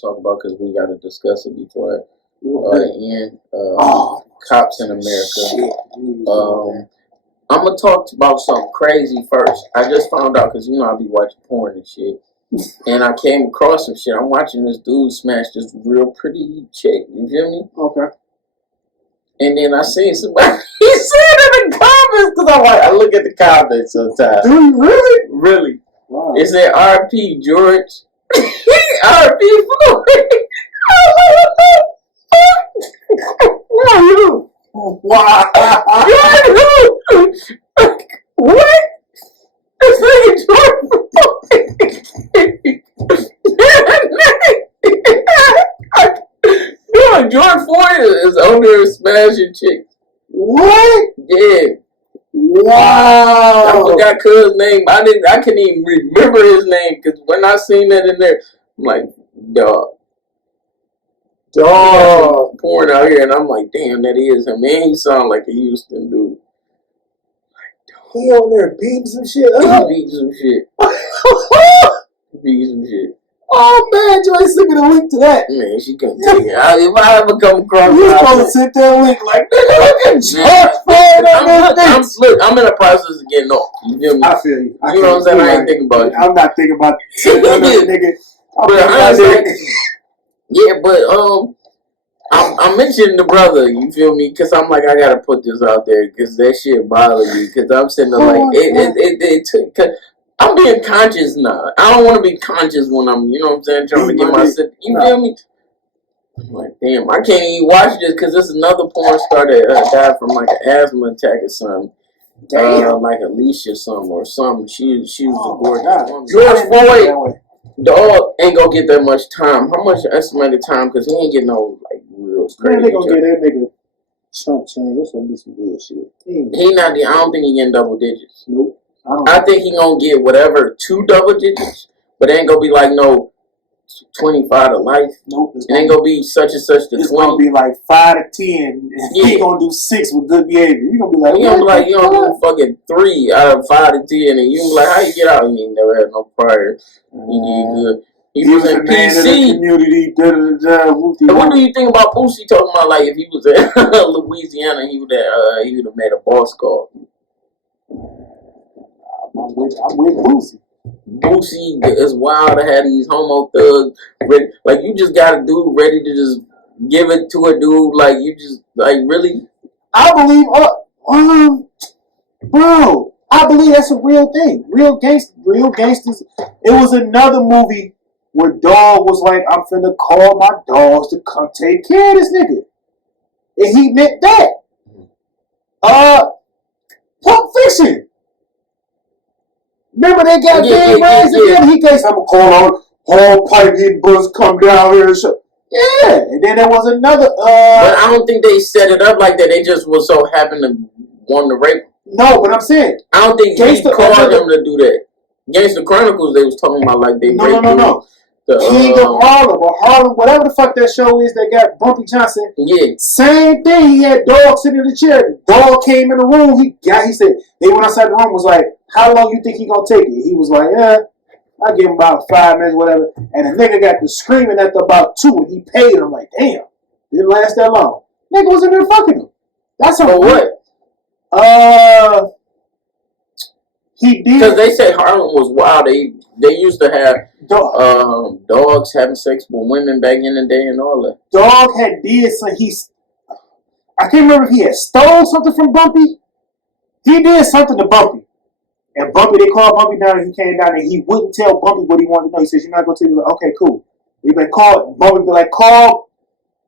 talk about because we got to discuss it before I end. Cops in America. I'm gonna talk about something crazy first. I just found out because I be watching porn and shit, and I came across some shit. I'm watching this dude smash this real pretty chick. You feel me? Okay. And then I seen somebody. He said in the comments because I look at the comments sometimes. Do you really? Really? Wow. It said R.P. George. R.P. Floyd. What are you? Wow. What? This nigga George Floyd. George Floyd is on there smashing chicks. What? Yeah. Wow. I forgot cuz name. I couldn't even remember his name because when I seen that in there, I'm like, dog. Porn out here, and I'm like, damn, that is him. Man, he sound like a Houston dude. He on there beating some shit up. He beating some shit. Beating some shit. Oh man, Joy, send me the link to that. Man, she can tell you. If I ever come across, you supposed to send that link like, nigga, look at George Floyd on this thing. I'm in the process of getting off. You feel me? I feel you. You know what I'm saying? I ain't thinking about it. I'm not thinking about it. Nigga. Yeah, but I'm mentioning the brother. You feel me? Because I'm like, I gotta put this out there because that shit bothers me. Because I'm sitting there like I'm being conscious now. I don't want to be conscious when I'm, you know what I'm saying, trying to get my shit. You feel me? I'm like, damn, I can't even watch this because this is another porn star that died from like an asthma attack or something. Like Alicia or something. She was a gorgeous woman. George Floyd. Dog ain't gonna get that much time. How much estimated time? Because he ain't getting no like real crazy. Man, they gonna get that nigga chump change. That's gonna be some bullshit. He not. I don't think he getting double digits. Nope. I think he gonna get whatever 2 double digits, but it ain't gonna be like no 25 to life. Nope. It ain't gonna be such and such to 20. It's gonna be like 5 to 10. Yeah. He gonna do 6 with good behavior. You gonna be like, you gonna do fucking 3 out of 5 to 10, and you be like, how you get out? You ain't never had no prior. He was in PC. Community. What do you think about Boosie talking about? Like if he was in Louisiana, he would have made a boss call. I'm with Boosie. Boosie is wild to have these homo thugs ready. Like you just got a dude ready to just give it to a dude. Like you just like really. I believe, bro. I believe that's a real thing. Real gangsters. It was another movie where Dog was like, I'm finna call my dogs to come take care of this nigga. And he meant that. Pulp Fiction. Remember they got game raised again? He takes, I'm gonna call on all pipe hitting buzz come down here and shit. Yeah. And then there was another, but I don't think they set it up like that. They just was so happened to want to rape him. No, but I'm saying I don't think he called them to do that. Gangsta Chronicles, they was talking about like they No. King of Harlem or Harlem, whatever the fuck that show is that got Bumpy Johnson. Yeah. Same thing. He had Dog sitting in the chair. Dog came in the room. He said, they went outside the room, was like, how long you think he gonna take it? He was like, I'll give him about 5 minutes, whatever. And the nigga got to screaming after about 2 and he paid him like, damn. Didn't last that long. Nigga was in there fucking him. That's a what? He did. Because they said Harlem was wild. They used to have dogs having sex with women back in the day and all that. Dog had did so I can't remember if he had stole something from Bumpy. He did something to Bumpy. And Bumpy, they called Bumpy down and he came down and he wouldn't tell Bumpy what he wanted to know. He says, you're not going to tell me. Like, okay, cool. He been called, Bumpy be like, call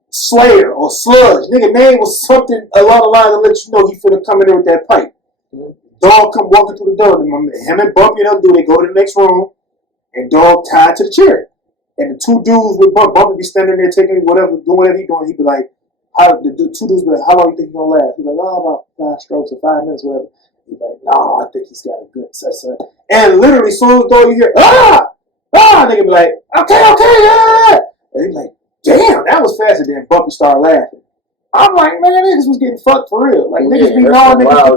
Slayer or Sludge. Nigga name was something along the line to let you know he finna come in there with that pipe. Mm-hmm. Dog come walking through the door. Him and Bumpy and them they go to the next room and Dog tied to the chair. And the 2 dudes with Bumpy be standing there taking whatever, doing whatever he doing. He be like, the 2 dudes be like, how long you think he gonna last? He be like, about 5 strokes or 5 minutes, whatever. He's like, no, I think he's got a good such. And literally, as soon as though you hear, nigga be like, okay, yeah. And he be like, damn, that was faster than Bumpy started laughing. I'm like, man, niggas was getting fucked for real. Like, niggas be knowing niggas to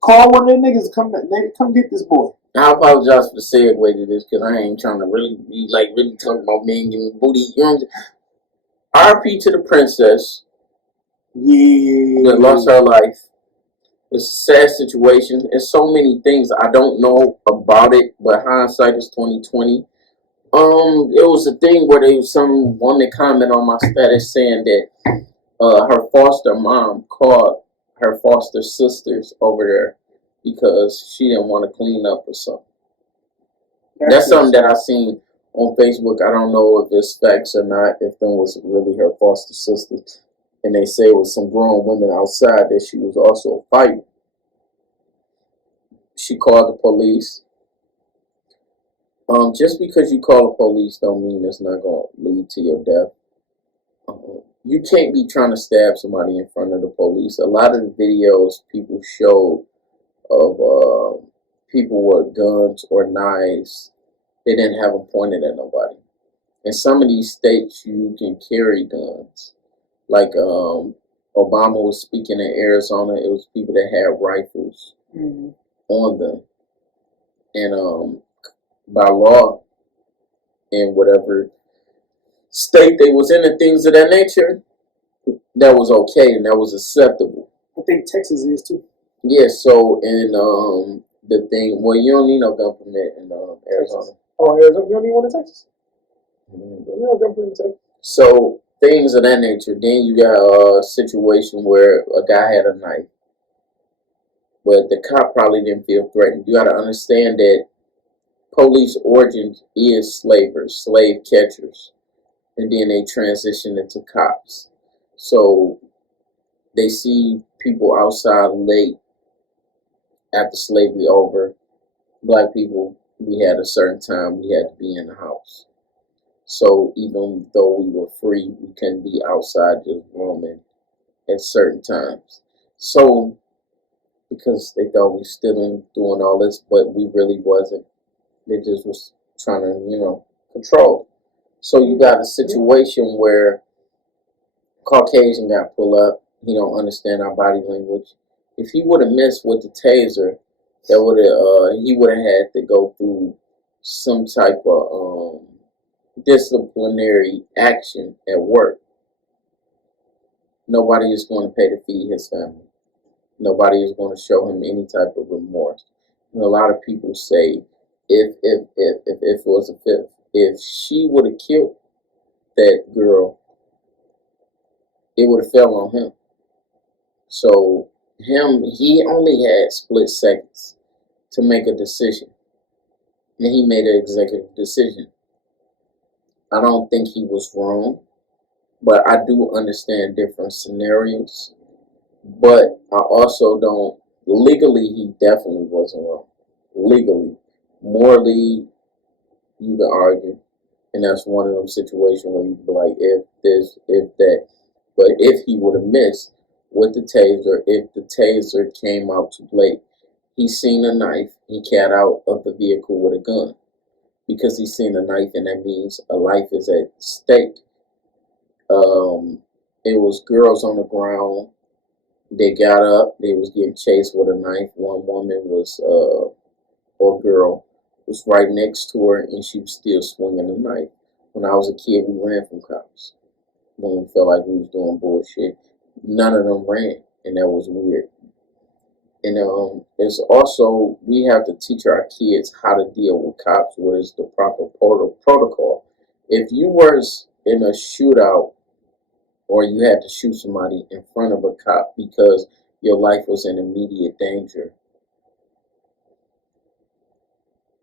call one of them niggas, come get this boy. I apologize for the segue to this because I ain't trying to really be like really talking about men getting booty. You know, RP to the princess that lost her life. It's a sad situation. There's so many things I don't know about it, but hindsight is 2020. It was a thing where there was some woman comment on my status saying that her foster mom called her foster sisters over there because she didn't want to clean up or something. That's something that I seen on Facebook. I don't know if it's facts or not, if them was really her foster sisters. And they say it was some grown women outside that she was also fighting. She called the police. Just because you call the police don't mean it's not going to lead to your death. You can't be trying to stab somebody in front of the police. A lot of the videos people showed of people with guns or knives, they didn't have them pointed at nobody. In some of these states, you can carry guns. Like Obama was speaking in Arizona, it was people that had rifles on them. And by law, in whatever state they was in and things of that nature, that was okay and that was acceptable. I think Texas is too. Yeah, so in the thing, well, you don't need no gun permit in Arizona. Oh, Arizona, you don't need one in Texas? You don't need gun permit in Texas. So things of that nature. Then you got a situation where a guy had a knife, but the cop probably didn't feel threatened. You got to understand that police origins is slavers, slave catchers, and then they transition into cops. So they see people outside late after slavery over. Black people, we had a certain time we had to be in the house. So even though we were free, we couldn't be outside just roaming at certain times. So because they thought we still in doing all this, but we really wasn't. They just was trying to, control. So you got a situation where Caucasian got pulled up. He don't understand our body language. If he would have missed with the taser, that would have he would have had to go through some type of disciplinary action at work. Nobody is going to pay to feed his family. Nobody is going to show him any type of remorse. And a lot of people say, if it was a fifth, if she would have killed that girl, it would have fell on him. So he only had split seconds to make a decision, and he made an executive decision. I don't think he was wrong, but I do understand different scenarios. But I also don't, legally, he definitely wasn't wrong. Legally. Morally, you can argue. And that's one of them situations where you be like, if this, if that. But if he would have missed with the taser, if the taser came out too late, he seen a knife, he got out of the vehicle with a gun. Because he seen a knife, and that means a life is at stake. It was girls on the ground. They got up. They was getting chased with a knife. One woman was, or girl, was right next to her, and she was still swinging a knife. When I was a kid, we ran from cops. When we felt like we was doing bullshit, none of them ran, and that was weird. And it's also, we have to teach our kids how to deal with cops. What is the proper protocol? If you was in a shootout, or you had to shoot somebody in front of a cop because your life was in immediate danger,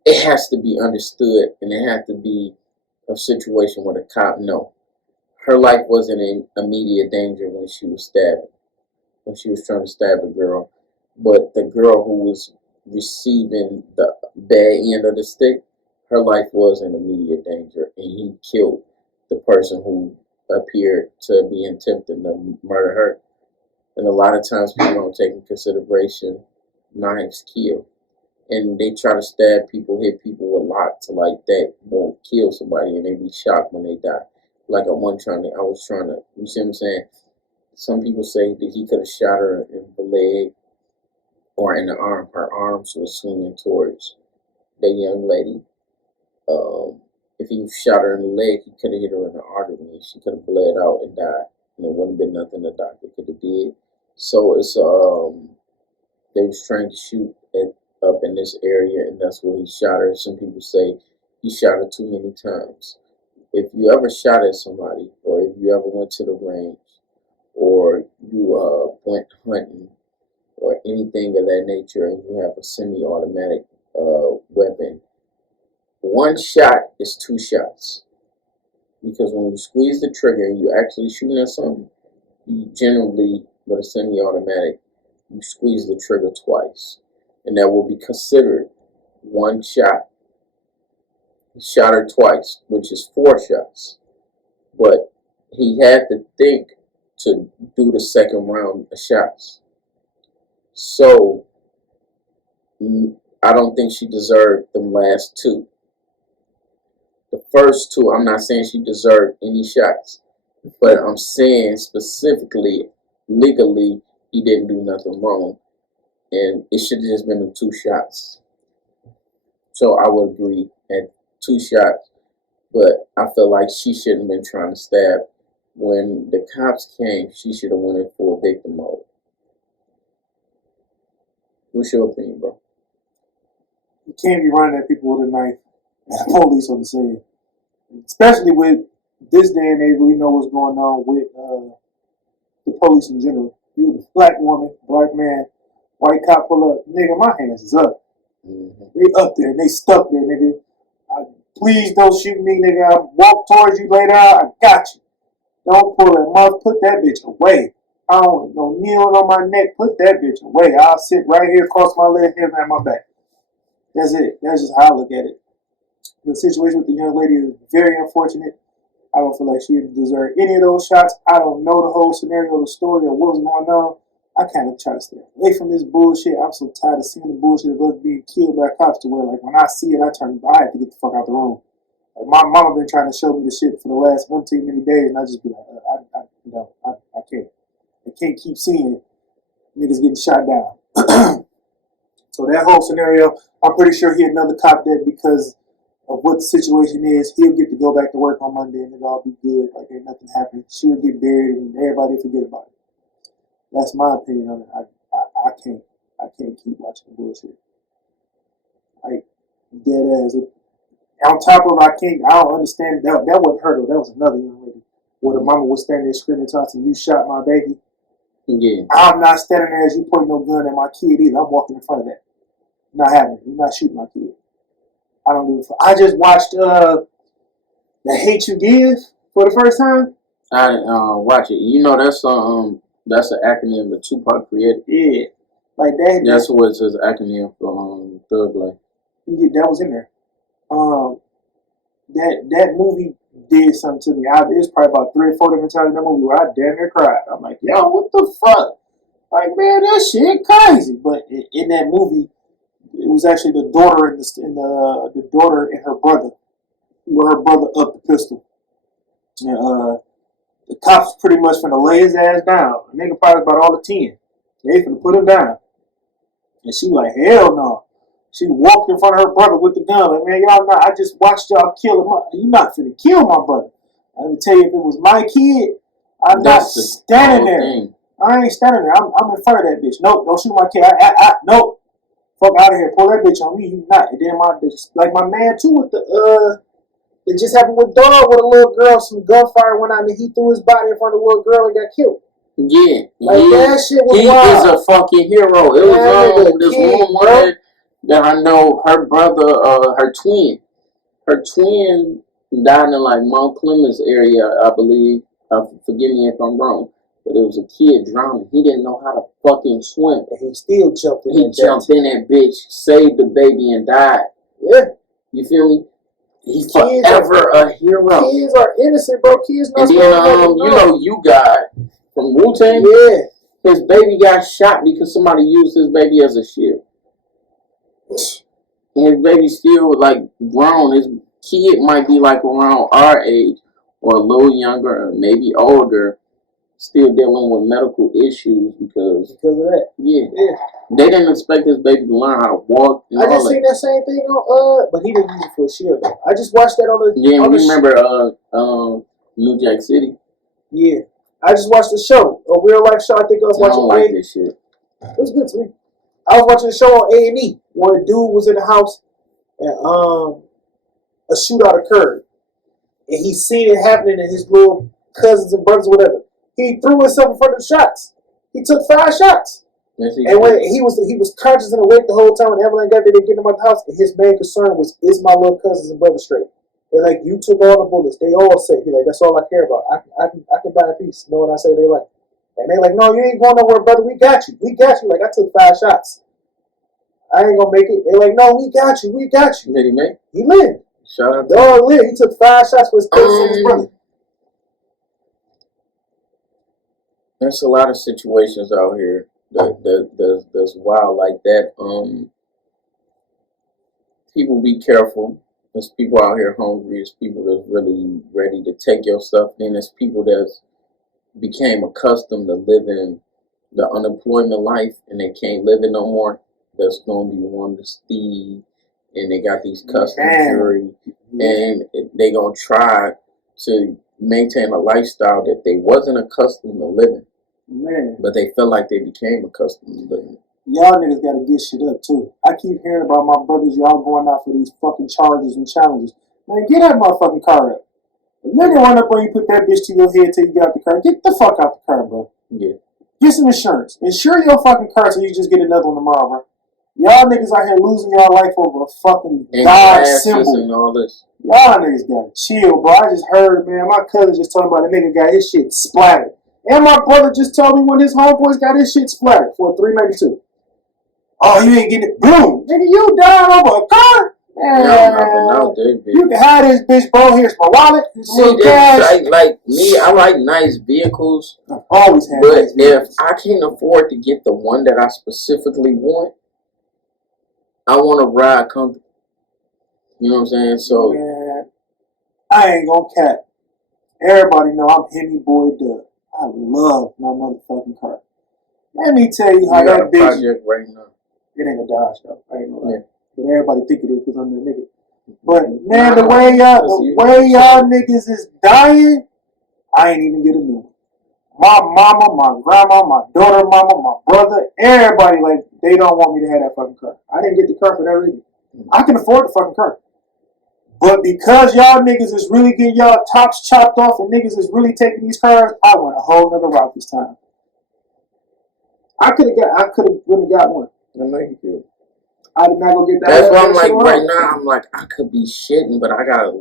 it has to be understood, and it has to be a situation where the cop know her life wasn't in immediate danger when she was stabbing, when she was trying to stab a girl, but the girl who was receiving the bad end of the stick, her life was in immediate danger, and he killed the person who appeared to be attempting to murder her. And a lot of times people don't take in consideration knives kill. And they try to stab people, hit people a lot to like that won't kill somebody, and they be shocked when they die. Like I was trying to, you see what I'm saying? Some people say that he could have shot her in the leg or in the arm. Her arms was swinging towards that young lady. If he shot her in the leg, he could have hit her in the artery, and she could have bled out and died, and there wouldn't have been nothing the doctor could have did. So it's they was trying to shoot up in this area, and that's where he shot her. Some people say he shot her too many times. If you ever shot at somebody, or if you ever went to the range, or you went hunting, or anything of that nature, and you have a semi-automatic weapon, one shot is two shots. Because when you squeeze the trigger and you actually shooting at something, you generally, with a semi-automatic, you squeeze the trigger twice. And that will be considered one shot. He shot her twice, which is 4 shots. But he had to think to do the second round of shots. So, I don't think she deserved them last 2. The first 2, I'm not saying she deserved any shots. But I'm saying specifically, legally, he didn't do nothing wrong. And it should have just been the 2 shots. So I would agree at 2 shots. But I feel like she shouldn't have been trying to stab. When the cops came, she should have went in full victim mode. What's your opinion, bro? You can't be running at people with a knife and the police on the scene. Especially with this day and age, we know what's going on with the police in general. You a black woman, black man, white cop pull up, nigga, my hands is up. Mm-hmm. They up there, they stuck there, nigga. Please don't shoot me, nigga. I walk towards you later, I got you. Don't pull that mother, put that bitch away. I don't no kneeling on my neck, put that bitch away. I'll sit right here, cross my leg, hands behind my back. That's it. That's just how I look at it. The situation with the young lady is very unfortunate. I don't feel like she deserved any of those shots. I don't know the whole scenario, the story, or what was going on. I kind of try to stay away from this bullshit. I'm so tired of seeing the bullshit of us being killed by cops to where, like, when I see it, I have to get the fuck out the room. Like, my mama been trying to show me the shit for the last umpteen many days, and I just be like, I can't. I can't keep seeing niggas getting shot down. So that whole scenario, I'm pretty sure he another cop dead because of what the situation is. He'll get to go back to work on Monday and it'll all be good. Like ain't nothing happened. She'll get buried and everybody will forget about it. That's my opinion on it. I can't keep watching the bullshit. Like dead ass. On top of it, I don't understand that wasn't her though. That was another young lady. Where the mama was standing there screaming, talking, "You shot my baby." Yeah. I'm not standing there as you pointing no gun at my kid either. I'm walking in front of that. Not having it. You're not shooting my kid. I don't give a fuck. I just watched The Hate You Give for the first time. I watch it. You know that's an acronym of Tupac created. Yeah, like that. That's what it says acronym for Thug Life. Yeah, that was in there. That movie did something to me. It was probably about 3 or 4 different times in that movie where I damn near cried. I'm like, yo, what the fuck? Like, man, that shit crazy. But in that movie, it was actually the daughter and the daughter and her brother, where her brother upped the pistol. And the cops pretty much finna lay his ass down. The nigga probably about all the 10. They finna put him down. And she like, hell no. She walked in front of her brother with the gun. Like, man, y'all not. I just watched y'all kill him. You not finna kill my brother. Let me tell you, if it was my kid, I'm not standing there. Thing. I ain't standing there. I'm in front of that bitch. Nope, don't shoot my kid. Nope. Fuck out of here. Pull that bitch on me. You not. And then like my man too with it just happened with Dog with a little girl. Some gunfire went on and he threw his body in front of a little girl and got killed. Yeah. Like that shit was wild. He is a fucking hero. It was this woman that I know, her brother, her twin died in like Mount Clemens area, I believe. Forgive me if I'm wrong, but it was a kid drowning. He didn't know how to fucking swim. And he still jumped in. He jumped in that bitch, saved the baby, and died. Yeah, you feel me? He's forever a hero. Kids are innocent, bro. Kids not. And then you got from Wu-Tang. Yeah, his baby got shot because somebody used his baby as a shield. And his baby still like grown. His kid might be like around our age or a little younger or maybe older. still dealing with medical issues because of that. Yeah. They didn't expect this baby to learn how to walk. I just seen that same thing on but he didn't use it for a shield though. I just watched that on the remember New Jack City. Yeah, I just watched the show, a real life show. I think I was watching. I don't like this shit. It was good to me. I was watching a show on A&E where a dude was in the house and a shootout occurred, and he seen it happening in his little cousins and brothers, or whatever. He threw himself in front of the shots. He took 5 shots. Yes, and when he was conscious and awake the whole time, when everyone got there, they get him out the house. And his main concern was, is my little cousins and brothers straight? They're like, you took all the bullets. They all safe. He's like, that's all I care about. I can die in peace, knowing I say they like. And they like, no, you ain't going nowhere, brother. We got you. We got you. Like, I took 5 shots. I ain't gonna make it. They like, no, we got you. We got you. Did he make? He lived. Shout out. Dog lived. He took 5 shots for his cousins and his brother. There's a lot of situations out here that's wild like that. People be careful. There's people out here hungry. There's people that's really ready to take your stuff. Then there's people that's became accustomed to living the unemployment life and they can't live it no more. That's gonna be one to steal, and they got these custom jury, and they gonna try to maintain a lifestyle that they wasn't accustomed to living. Man. But they felt like they became accustomed to living. Y'all niggas gotta get shit up too. I keep hearing about my brothers, y'all going out for these fucking charges and challenges. Man, get that motherfucking car up. The nigga run up on you, put that bitch to your head till you get out the car. Get the fuck out the car, bro. Yeah. Get some insurance. Insure your fucking car so you just get another one tomorrow, bro. Y'all niggas out here losing y'all life over a fucking God symbol. And all this. Y'all niggas gotta chill, bro. I just heard, man, my cousin just told me about a nigga got his shit splattered. And my brother just told me when his homeboys got his shit splattered for a 392. Oh, you ain't getting it. Boom. Nigga, you died over a car? Man, you can hide this bitch, bro. Here's my wallet. See, cash. Like me, I like nice vehicles. I've always had but nice vehicles. If I can't afford to get the one that I specifically want, I want to ride comfortable. You know what I'm saying? So, man, I ain't gonna cap. Everybody know I'm Hemi Boy Dub. I love my motherfucking car. Let me tell you how that bitch. Project right now. It ain't a Dodge though. I ain't gonna lie. But everybody think it is because I'm the nigga. But man, the way y'all niggas is dying, I ain't even get a new one. My mama, my grandma, my daughter, mama, my brother, everybody like they don't want me to have that fucking car. I didn't get the car for that reason. I can afford the fucking car. But because y'all niggas is really getting y'all tops chopped off and niggas is really taking these cars, I went a whole nother route this time. I could have really got one. I know you could. I did not go get that. That's why I'm like, right now, I'm like, I could be shitting, but I got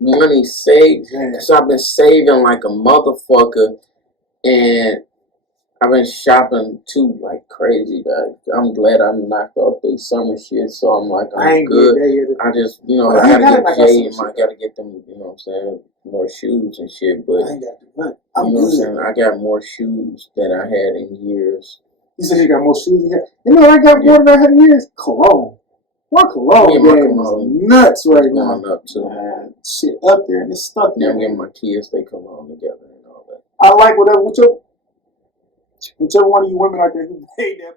money saved. Because I've been saving like a motherfucker. And I've been shopping too like crazy. I'm glad I knocked off this summer shit. So I'm like, I'm good. I just, I gotta get Jay and I gotta get them, you know what I'm saying, more shoes and shit. But, I ain't got the money. You know what I'm saying? I got more shoes than I had in years. You said you got more shoes than you had? You know what I got more than I had in years? Cologne. What cologne game is nuts right now. Going up too. Man, shit up there and it's stuck there. I'm getting my kids, they cologne together and all that. I like whichever one of you women out there who made that.